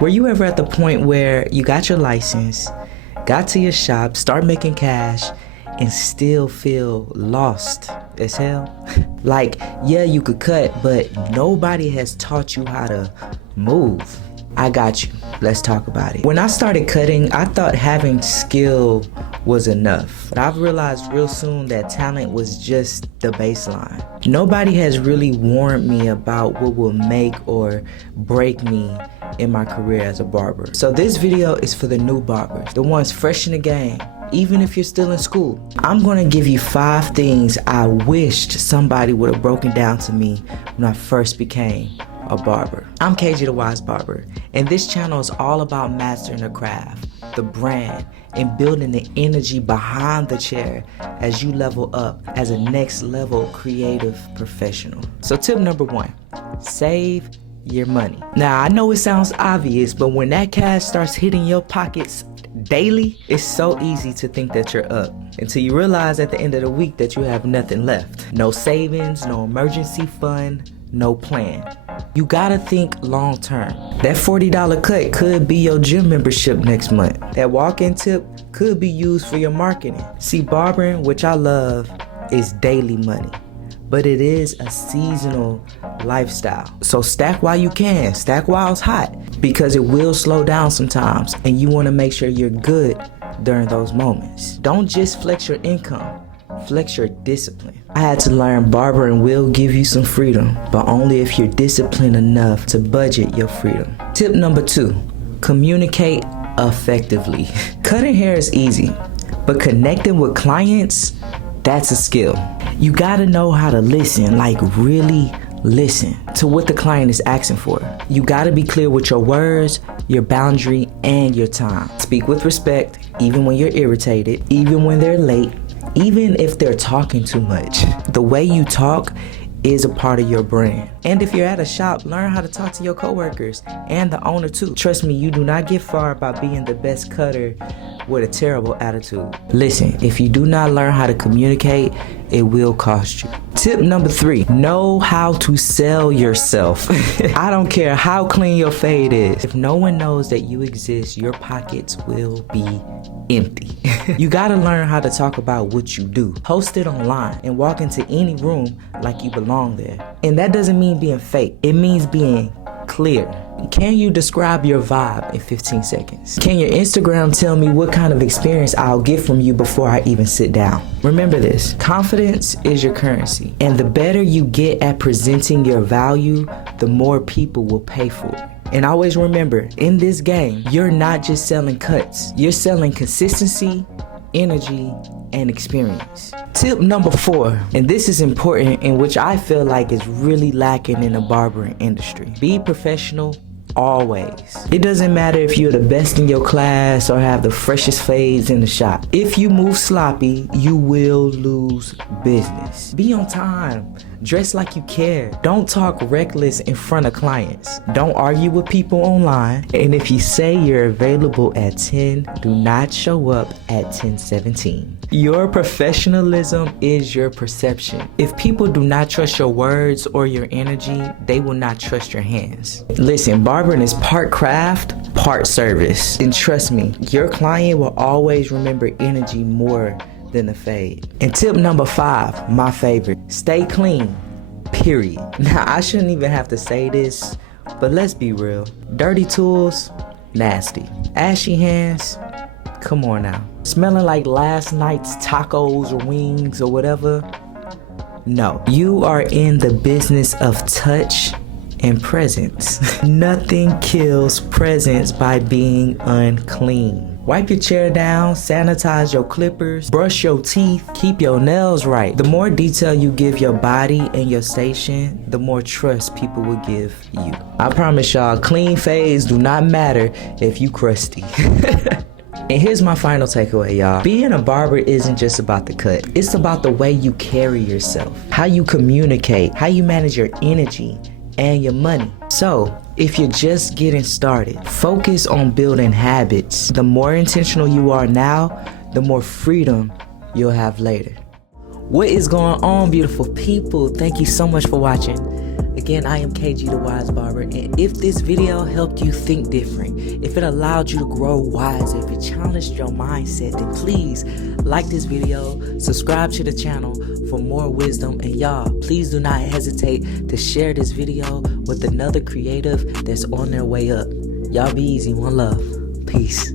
Were you ever at the point where you got your license, got to your shop, start making cash, and still feel lost as hell? Like, yeah, you could cut, but nobody has taught you how to move. I got you. Let's talk about it. When I started cutting, I thought having skill was enough. But I've realized real soon that talent was just the baseline. Nobody has really warned me about what will make or break me in my career as a barber. So this video is for the new barbers, the ones fresh in the game. Even if you're still in school, I'm gonna give you 5 things I wished somebody would have broken down to me when I first became a barber. I'm KJ the Wise Barber, and this channel is all about mastering the craft, the brand, and building the energy behind the chair as you level up as a next level creative professional. So tip number 1, save your money. Now I know it sounds obvious, but when that cash starts hitting your pockets daily, it's so easy to think that you're up until you realize at the end of the week that you have nothing left. No savings, no emergency fund, no plan. You gotta think long term. That $40 cut could be your gym membership next month. That walk-in tip could be used for your marketing. See, barbering, which I love, is daily money, but it is a seasonal lifestyle. So stack while you can, stack while it's hot, because it will slow down sometimes, and you wanna make sure you're good during those moments. Don't just flex your income, flex your discipline. I had to learn barbering will give you some freedom, but only if you're disciplined enough to budget your freedom. Tip number 2, communicate effectively. Cutting hair is easy, but connecting with clients, that's a skill. You gotta know how to listen, like really listen to what the client is asking for. You gotta be clear with your words, your boundary, and your time. Speak with respect, even when you're irritated, even when they're late, even if they're talking too much. The way you talk is a part of your brand. And if you're at a shop, learn how to talk to your coworkers and the owner too. Trust me, you do not get far by being the best cutter with a terrible attitude. Listen, if you do not learn how to communicate, it will cost you. Tip number 3, know how to sell yourself. I don't care how clean your fade is. If no one knows that you exist, your pockets will be empty. You gotta learn how to talk about what you do. Post it online and walk into any room like you belong there. And that doesn't mean being fake. It means being clear. Can you describe your vibe in 15 seconds? Can your Instagram tell me what kind of experience I'll get from you before I even sit down? Remember this, confidence is your currency. And the better you get at presenting your value, the more people will pay for it. And always remember, in this game, you're not just selling cuts. You're selling consistency, energy, and experience. Tip number 4, and this is important, and which I feel like is really lacking in the barbering industry. Be professional always. It doesn't matter if you're the best in your class or have the freshest fades in the shop. If you move sloppy, you will lose business. Be on time. Dress like you care. Don't talk reckless in front of clients. Don't argue with people online. And if you say you're available at 10, do not show up at 10:17. Your professionalism is your perception. If people do not trust your words or your energy, they will not trust your hands. Listen, barbering is part craft, part service. And trust me, your client will always remember energy more than the fade. And tip number 5, my favorite, stay clean, period. Now, I shouldn't even have to say this, but let's be real. Dirty tools, nasty. Ashy hands, come on now. Smelling like last night's tacos or wings or whatever? No. You are in the business of touch and presence. Nothing kills presence by being unclean. Wipe your chair down, sanitize your clippers, brush your teeth, keep your nails right. The more detail you give your body and your station, the more trust people will give you. I promise y'all, clean fades do not matter if you crusty. And here's my final takeaway, y'all. Being a barber isn't just about the cut. It's about the way you carry yourself, how you communicate, how you manage your energy and your money. So, if you're just getting started, focus on building habits. The more intentional you are now, the more freedom you'll have later. What is going on, beautiful people? Thank you so much for watching. Again, I am KG the Wise Barber, and if this video helped you think different, if it allowed you to grow wise, if it challenged your mindset, then please like this video, subscribe to the channel for more wisdom, and y'all, please do not hesitate to share this video with another creative that's on their way up. Y'all be easy. One love. Peace.